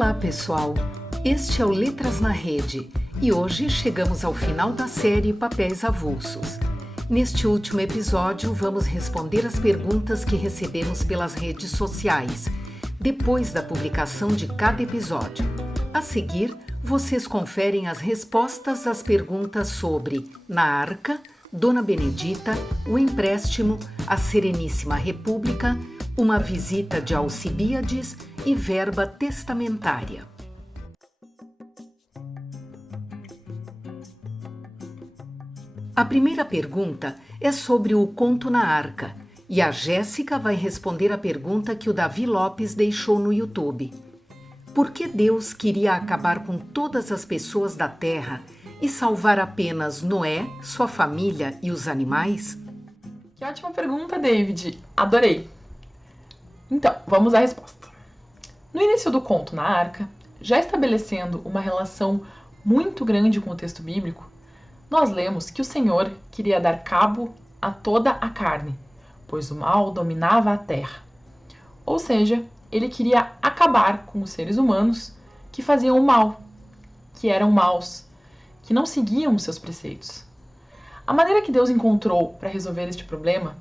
Olá, pessoal! Este é o Letras na Rede e hoje chegamos ao final da série Papéis Avulsos. Neste último episódio, vamos responder as perguntas que recebemos pelas redes sociais, depois da publicação de cada episódio. A seguir, vocês conferem as respostas às perguntas sobre Na Arca, Dona Benedita, o empréstimo, a Sereníssima República, uma visita de Alcibíades e verba testamentária. A primeira pergunta é sobre o conto Na Arca, e a Jéssica vai responder a pergunta que o Davi Lopes deixou no YouTube. Por que Deus queria acabar com todas as pessoas da Terra e salvar apenas Noé, sua família e os animais? Que ótima pergunta, David! Adorei! Então, vamos à resposta. No início do conto Na Arca, já estabelecendo uma relação muito grande com o texto bíblico, nós lemos que o Senhor queria dar cabo a toda a carne, pois o mal dominava a terra. Ou seja, ele queria acabar com os seres humanos que faziam o mal, que eram maus, que não seguiam os seus preceitos. A maneira que Deus encontrou para resolver este problema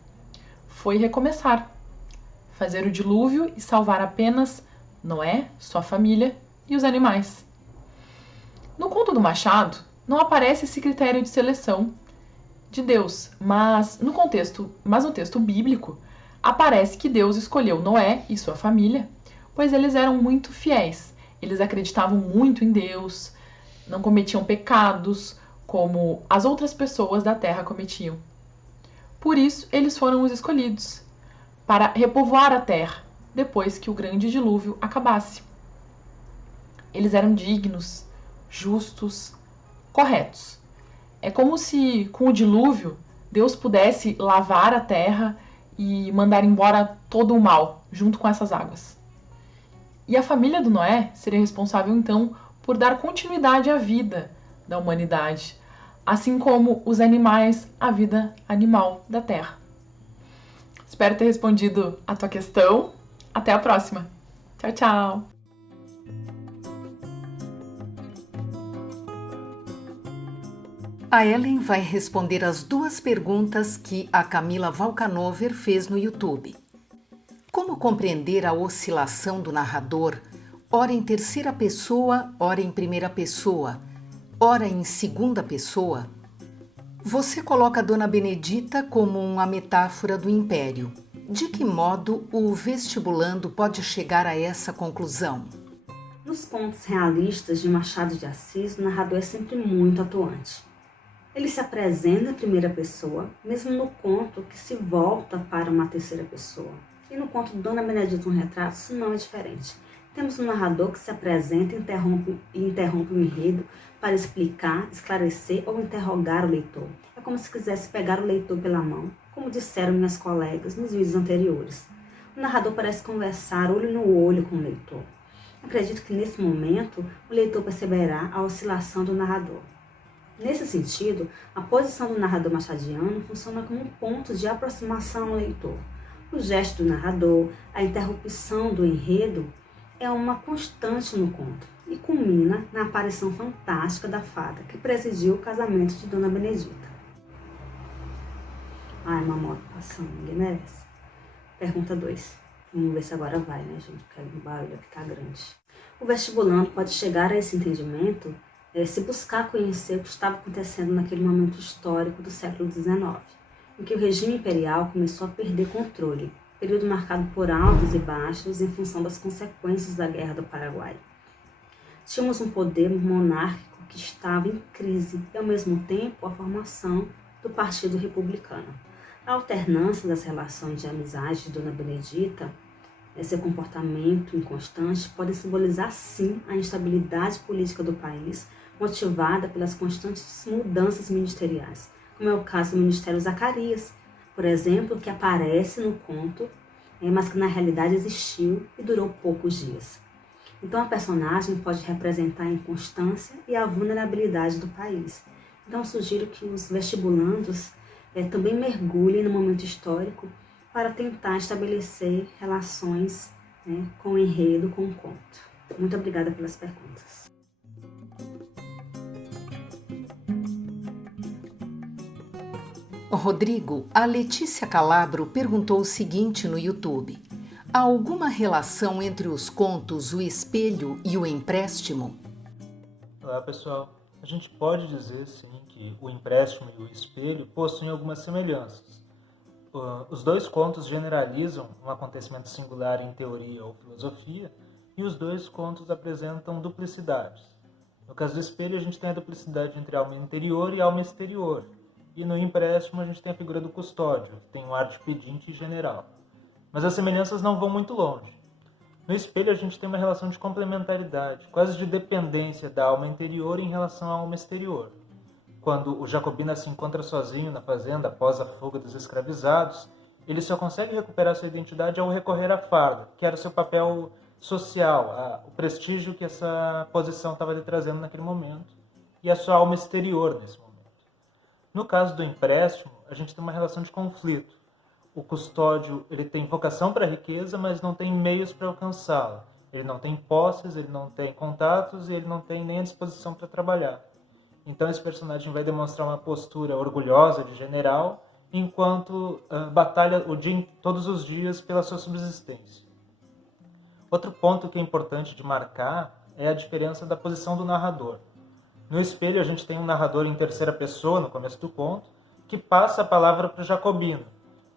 foi recomeçar, fazer o dilúvio e salvar apenas Noé, sua família e os animais. No conto do Machado, não aparece esse critério de seleção de Deus, mas no texto bíblico aparece que Deus escolheu Noé e sua família, pois eles eram muito fiéis, eles acreditavam muito em Deus, não cometiam pecados como as outras pessoas da terra cometiam. Por isso, eles foram os escolhidos para repovoar a terra depois que o grande dilúvio acabasse. Eles eram dignos, justos, corretos. É como se, com o dilúvio, Deus pudesse lavar a terra e mandar embora todo o mal, junto com essas águas. E a família do Noé seria responsável, então, por dar continuidade à vida da humanidade, assim como os animais, à vida animal da terra. Espero ter respondido a tua questão. Até a próxima. Tchau, tchau! A Ellen vai responder as duas perguntas que a Camila Valcanover fez no YouTube. Como compreender a oscilação do narrador, ora em terceira pessoa, ora em primeira pessoa, ora em segunda pessoa? Você coloca Dona Benedita como uma metáfora do império. De que modo o vestibulando pode chegar a essa conclusão? Nos contos realistas de Machado de Assis, o narrador é sempre muito atuante. Ele se apresenta em primeira pessoa, mesmo no conto que se volta para uma terceira pessoa. E no conto Dona Benedita, um retrato, isso não é diferente. Temos um narrador que se apresenta e interrompe o enredo para explicar, esclarecer ou interrogar o leitor. É como se quisesse pegar o leitor pela mão, como disseram minhas colegas nos vídeos anteriores. O narrador parece conversar olho no olho com o leitor. Acredito que nesse momento o leitor perceberá a oscilação do narrador. Nesse sentido, a posição do narrador machadiano funciona como um ponto de aproximação ao leitor. O gesto do narrador, a interrupção do enredo, é uma constante no conto e culmina na aparição fantástica da fada que presidiu o casamento de Dona Benedita. Ai, uma moto passando, ninguém merece. Pergunta 2. Vamos ver se agora vai, né, gente? Porque o barulho aqui tá grande. O vestibulando pode chegar a esse entendimento se buscar conhecer o que estava acontecendo naquele momento histórico do século XIX, em que o regime imperial começou a perder controle, período marcado por altos e baixos em função das consequências da Guerra do Paraguai. Tínhamos um poder monárquico que estava em crise e, ao mesmo tempo, a formação do Partido Republicano. A alternância das relações de amizade de Dona Benedita, seu comportamento inconstante, podem simbolizar, sim, a instabilidade política do país, motivada pelas constantes mudanças ministeriais, como é o caso do Ministério Zacarias, por exemplo, que aparece no conto, mas que na realidade existiu e durou poucos dias. Então a personagem pode representar a inconstância e a vulnerabilidade do país. Então sugiro que os vestibulandos também mergulhem no momento histórico para tentar estabelecer relações com o enredo, com o conto. Muito obrigada pelas perguntas. Rodrigo, a Letícia Calabro perguntou o seguinte no YouTube: há alguma relação entre os contos O Espelho e o Empréstimo? Olá, pessoal. A gente pode dizer, sim, que o Empréstimo e o Espelho possuem algumas semelhanças. Os dois contos generalizam um acontecimento singular em teoria ou filosofia, e os dois contos apresentam duplicidades. No caso do Espelho, a gente tem a duplicidade entre alma interior e alma exterior. E no Empréstimo, a gente tem a figura do custódio, que tem um ar de pedinte general. Mas as semelhanças não vão muito longe. No Espelho, a gente tem uma relação de complementaridade, quase de dependência da alma interior em relação à alma exterior. Quando o Jacobina se encontra sozinho na fazenda após a fuga dos escravizados, ele só consegue recuperar sua identidade ao recorrer à farda, que era o seu papel social, o prestígio que essa posição estava lhe trazendo naquele momento, e a sua alma exterior nesse momento. No caso do empréstimo, a gente tem uma relação de conflito. O custódio ele tem vocação para a riqueza, mas não tem meios para alcançá-la. Ele não tem posses, ele não tem contatos e ele não tem nem a disposição para trabalhar. Então esse personagem vai demonstrar uma postura orgulhosa de general, enquanto batalha todos os dias pela sua subsistência. Outro ponto que é importante de marcar é a diferença da posição do narrador. No Espelho a gente tem um narrador em terceira pessoa, no começo do conto, que passa a palavra para o Jacobino,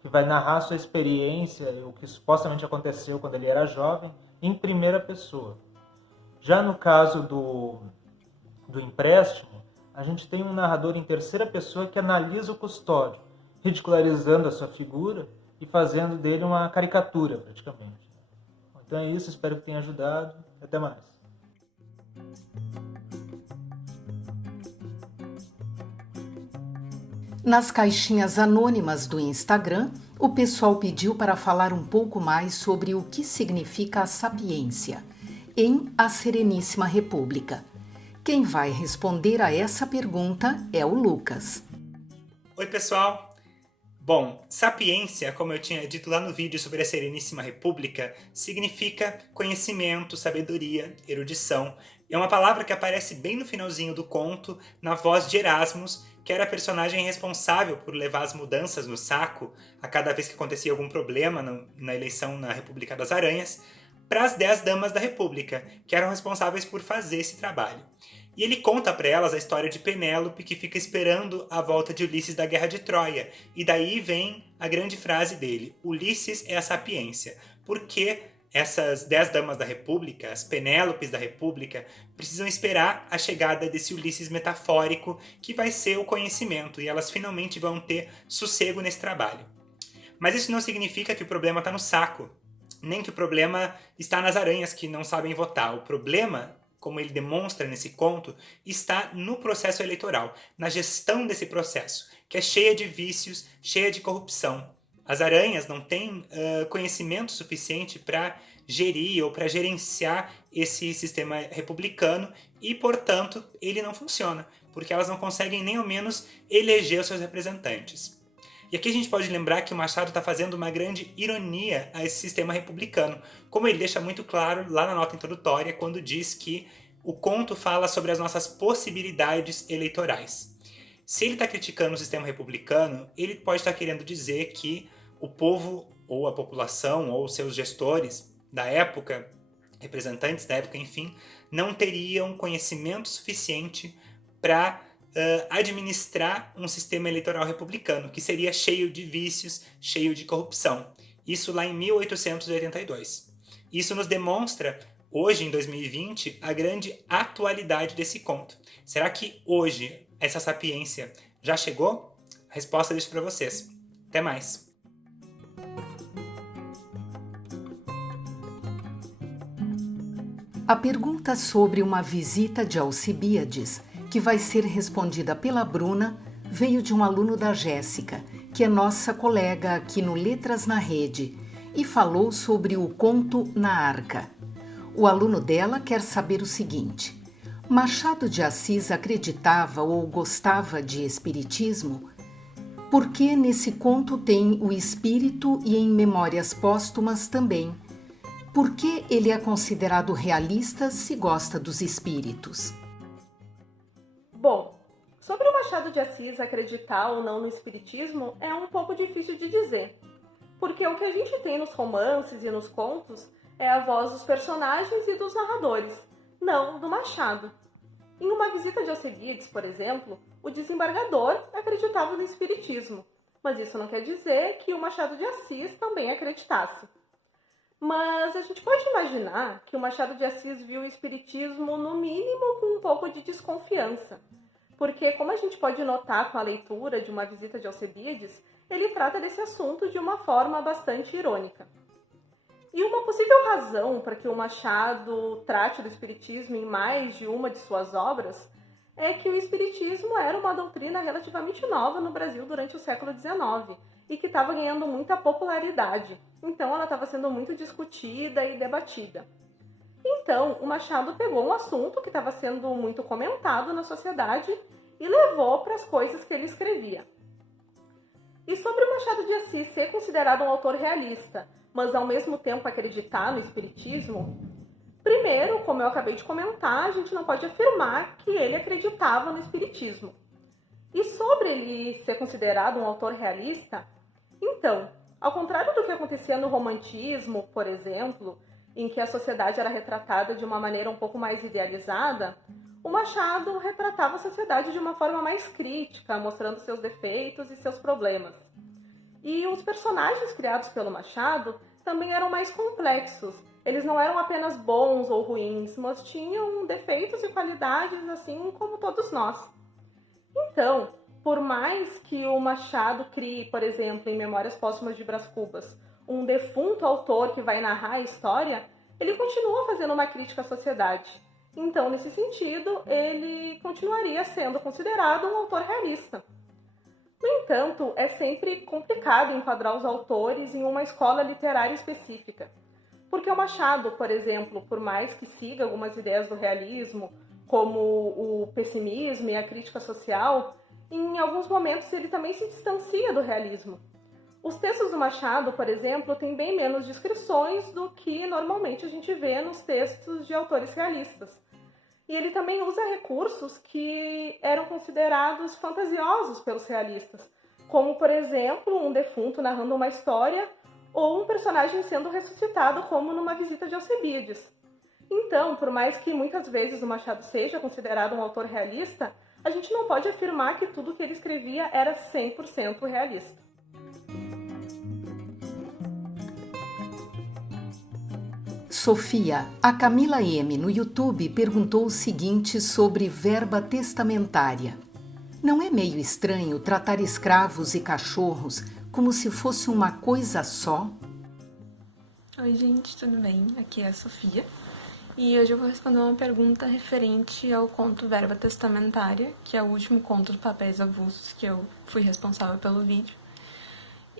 que vai narrar sua experiência, o que supostamente aconteceu quando ele era jovem, em primeira pessoa. Já no caso do empréstimo, a gente tem um narrador em terceira pessoa que analisa o custódio, ridicularizando a sua figura e fazendo dele uma caricatura, praticamente. Então é isso, espero que tenha ajudado. Até mais. Nas caixinhas anônimas do Instagram, o pessoal pediu para falar um pouco mais sobre o que significa a sapiência em A Sereníssima República. Quem vai responder a essa pergunta é o Lucas. Oi, pessoal! Bom, sapiência, como eu tinha dito lá no vídeo sobre a Sereníssima República, significa conhecimento, sabedoria, erudição. É uma palavra que aparece bem no finalzinho do conto, na voz de Erasmus, que era a personagem responsável por levar as mudanças no saco a cada vez que acontecia algum problema na eleição na República das Aranhas, para as 10 damas da República, que eram responsáveis por fazer esse trabalho. E ele conta para elas a história de Penélope, que fica esperando a volta de Ulisses da Guerra de Troia. E daí vem a grande frase dele: Ulisses é a sapiência. Porque essas 10 damas da República, as Penélopes da República, precisam esperar a chegada desse Ulisses metafórico, que vai ser o conhecimento, e elas finalmente vão ter sossego nesse trabalho. Mas isso não significa que o problema está no saco, nem que o problema está nas aranhas que não sabem votar. O problema, como ele demonstra nesse conto, está no processo eleitoral, na gestão desse processo, que é cheia de vícios, cheia de corrupção. As aranhas não têm conhecimento suficiente para gerir ou para gerenciar esse sistema republicano e, portanto, ele não funciona, porque elas não conseguem nem ao menos eleger os seus representantes. E aqui a gente pode lembrar que o Machado está fazendo uma grande ironia a esse sistema republicano, como ele deixa muito claro lá na nota introdutória, quando diz que o conto fala sobre as nossas possibilidades eleitorais. Se ele está criticando o sistema republicano, ele pode estar querendo dizer que o povo, ou a população, ou seus gestores da época, representantes da época, enfim, não teriam conhecimento suficiente para administrar um sistema eleitoral republicano, que seria cheio de vícios, cheio de corrupção. Isso lá em 1882. Isso nos demonstra, hoje, em 2020, a grande atualidade desse conto. Será que hoje essa sapiência já chegou? A resposta eu deixo para vocês. Até mais! A pergunta sobre uma visita de Alcibíades, que vai ser respondida pela Bruna, veio de um aluno da Jéssica, que é nossa colega aqui no Letras na Rede, e falou sobre o conto Na Arca. O aluno dela quer saber o seguinte: Machado de Assis acreditava ou gostava de espiritismo? Porque nesse conto tem o espírito e em Memórias Póstumas também. Por que ele é considerado realista se gosta dos espíritos? Bom, sobre o Machado de Assis acreditar ou não no espiritismo é um pouco difícil de dizer, porque o que a gente tem nos romances e nos contos é a voz dos personagens e dos narradores, não do Machado. Em Uma Visita de Alcebiades, por exemplo, o desembargador acreditava no espiritismo, mas isso não quer dizer que o Machado de Assis também acreditasse. Mas a gente pode imaginar que o Machado de Assis viu o espiritismo, no mínimo, com um pouco de desconfiança. Porque, como a gente pode notar com a leitura de Uma Visita de Alcebiades, ele trata desse assunto de uma forma bastante irônica. E uma possível razão para que o Machado trate do espiritismo em mais de uma de suas obras é que o espiritismo era uma doutrina relativamente nova no Brasil durante o século XIX e que estava ganhando muita popularidade. Então, ela estava sendo muito discutida e debatida. Então, o Machado pegou um assunto que estava sendo muito comentado na sociedade e levou para as coisas que ele escrevia. E sobre o Machado de Assis ser considerado um autor realista, mas ao mesmo tempo acreditar no espiritismo, primeiro, como eu acabei de comentar, a gente não pode afirmar que ele acreditava no espiritismo. E sobre ele ser considerado um autor realista, então, ao contrário do que acontecia no romantismo, por exemplo, em que a sociedade era retratada de uma maneira um pouco mais idealizada, o Machado retratava a sociedade de uma forma mais crítica, mostrando seus defeitos e seus problemas. E os personagens criados pelo Machado também eram mais complexos. Eles não eram apenas bons ou ruins, mas tinham defeitos e qualidades assim como todos nós. Então, por mais que o Machado crie, por exemplo, em Memórias Póstumas de Brás Cubas, um defunto autor que vai narrar a história, ele continua fazendo uma crítica à sociedade. Então, nesse sentido, ele continuaria sendo considerado um autor realista. No entanto, é sempre complicado enquadrar os autores em uma escola literária específica. Porque o Machado, por exemplo, por mais que siga algumas ideias do realismo, como o pessimismo e a crítica social, em alguns momentos ele também se distancia do realismo. Os textos do Machado, por exemplo, têm bem menos descrições do que normalmente a gente vê nos textos de autores realistas. E ele também usa recursos que eram considerados fantasiosos pelos realistas, como, por exemplo, um defunto narrando uma história ou um personagem sendo ressuscitado, como numa Visita de Alcebiades. Então, por mais que muitas vezes o Machado seja considerado um autor realista, a gente não pode afirmar que tudo que ele escrevia era 100% realista. Sofia, a Camila M. no YouTube perguntou o seguinte sobre verba testamentária. Não é meio estranho tratar escravos e cachorros como se fosse uma coisa só? Oi, gente, tudo bem? Aqui é a Sofia. E hoje eu vou responder uma pergunta referente ao conto Verba Testamentária, que é o último conto do Papéis Avulsos que eu fui responsável pelo vídeo.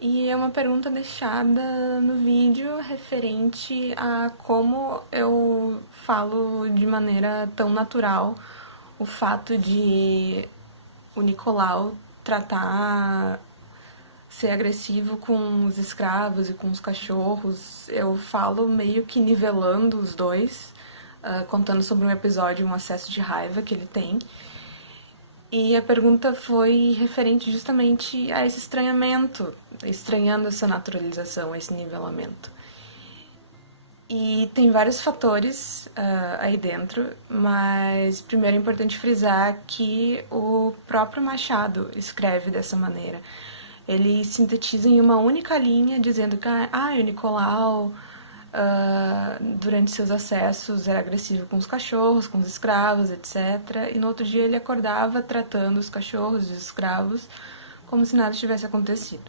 E é uma pergunta deixada no vídeo referente a como eu falo de maneira tão natural o fato de o Nicolau ser agressivo com os escravos e com os cachorros. Eu falo meio que nivelando os dois, contando sobre um episódio, um acesso de raiva que ele tem. E a pergunta foi referente justamente a esse estranhamento, estranhando essa naturalização, esse nivelamento. E tem vários fatores aí dentro, mas primeiro é importante frisar que o próprio Machado escreve dessa maneira. Ele sintetiza em uma única linha, dizendo que o Nicolau, durante seus acessos, era agressivo com os cachorros, com os escravos, etc. E no outro dia ele acordava tratando os cachorros e os escravos como se nada tivesse acontecido.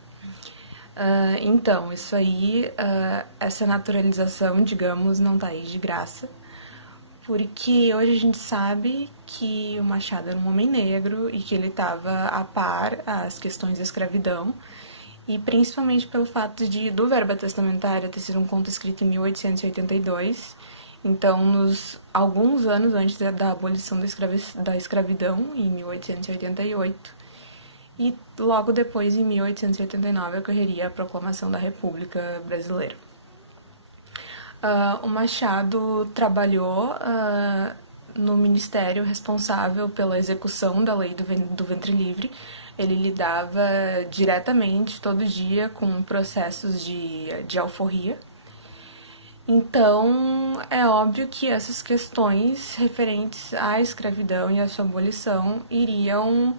Então, isso aí, essa naturalização, digamos, não tá aí de graça, porque hoje a gente sabe que o Machado era um homem negro e que ele estava a par às questões da escravidão, e principalmente pelo fato do Verba Testamentária ter sido um conto escrito em 1882, então alguns anos antes da abolição da escravidão, em 1888, e logo depois, em 1889, ocorreria a proclamação da República Brasileira. O Machado trabalhou no ministério responsável pela execução da lei do ventre livre. Ele lidava diretamente, todo dia, com processos de alforria. Então, é óbvio que essas questões referentes à escravidão e à sua abolição iriam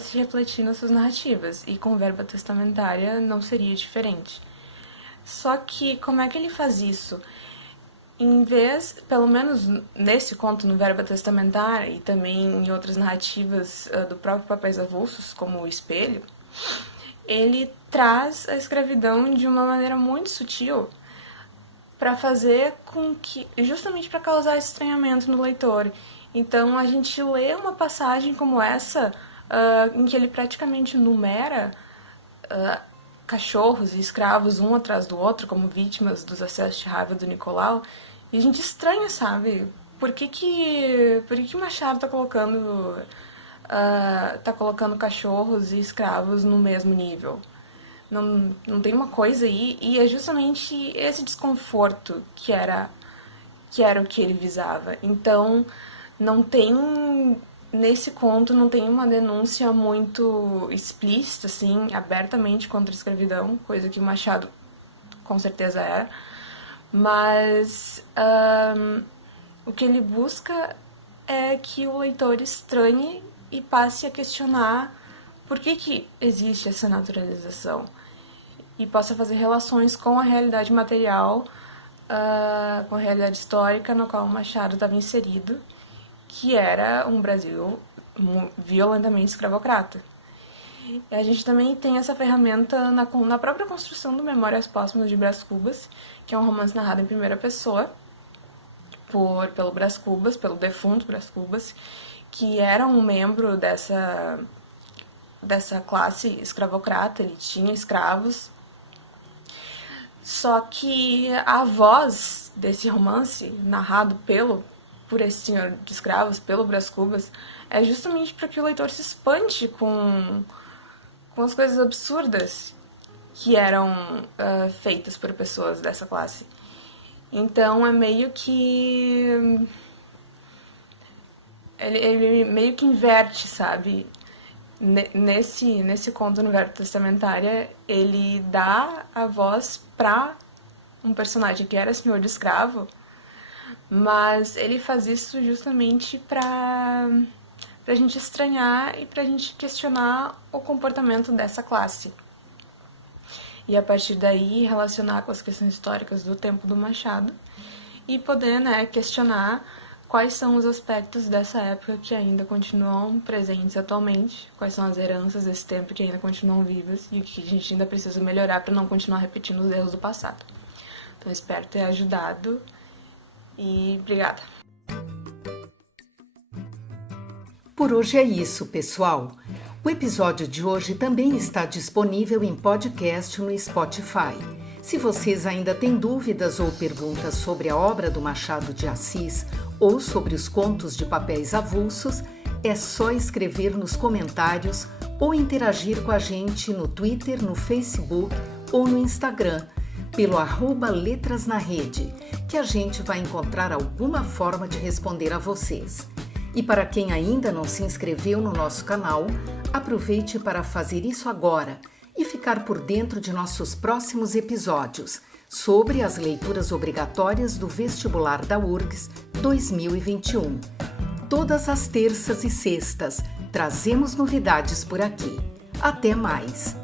se refletir nas suas narrativas, e com verba testamentária não seria diferente. Só que, como é que ele faz isso? Em vez, pelo menos nesse conto no Verba Testamentária e também em outras narrativas do próprio Papéis Avulsos, como O Espelho, ele traz a escravidão de uma maneira muito sutil para fazer com que, justamente para causar estranhamento no leitor. Então a gente lê uma passagem como essa, em que ele praticamente numera cachorros e escravos um atrás do outro como vítimas dos acessos de raiva do Nicolau, e a gente estranha, sabe? Por que Machado tá colocando cachorros e escravos no mesmo nível? Não tem uma coisa aí, e é justamente esse desconforto que era o que ele visava. Então, nesse conto não tem uma denúncia muito explícita, assim, abertamente contra a escravidão, coisa que o Machado com certeza era, mas o que ele busca é que o leitor estranhe e passe a questionar por que existe essa naturalização e possa fazer relações com a realidade material, com a realidade histórica na qual o Machado estava inserido, que era um Brasil violentamente escravocrata. E a gente também tem essa ferramenta na própria construção do Memórias Póstumas de Brás Cubas, que é um romance narrado em primeira pessoa pelo Brás Cubas, pelo defunto Brás Cubas, que era um membro dessa classe escravocrata. Ele tinha escravos. Só que a voz desse romance, narrado por esse senhor de escravos, pelo Brás Cubas, é justamente para que o leitor se espante com as coisas absurdas que eram feitas por pessoas dessa classe. Então é meio que... Ele meio que inverte, sabe? Nesse conto no Verbo Testamentária, ele dá a voz para um personagem que era senhor de escravo, mas ele faz isso justamente pra gente estranhar e pra gente questionar o comportamento dessa classe. E a partir daí relacionar com as questões históricas do tempo do Machado e poder, questionar quais são os aspectos dessa época que ainda continuam presentes atualmente, quais são as heranças desse tempo que ainda continuam vivas e o que a gente ainda precisa melhorar para não continuar repetindo os erros do passado. Então espero ter ajudado e obrigada. Por hoje é isso, pessoal. O episódio de hoje também está disponível em podcast no Spotify. Se vocês ainda têm dúvidas ou perguntas sobre a obra do Machado de Assis ou sobre os contos de Papéis Avulsos, é só escrever nos comentários ou interagir com a gente no Twitter, no Facebook ou no Instagram, pelo @letrasnarede, que a gente vai encontrar alguma forma de responder a vocês. E para quem ainda não se inscreveu no nosso canal, aproveite para fazer isso agora e ficar por dentro de nossos próximos episódios sobre as leituras obrigatórias do Vestibular da URGS 2021. Todas as terças e sextas trazemos novidades por aqui. Até mais!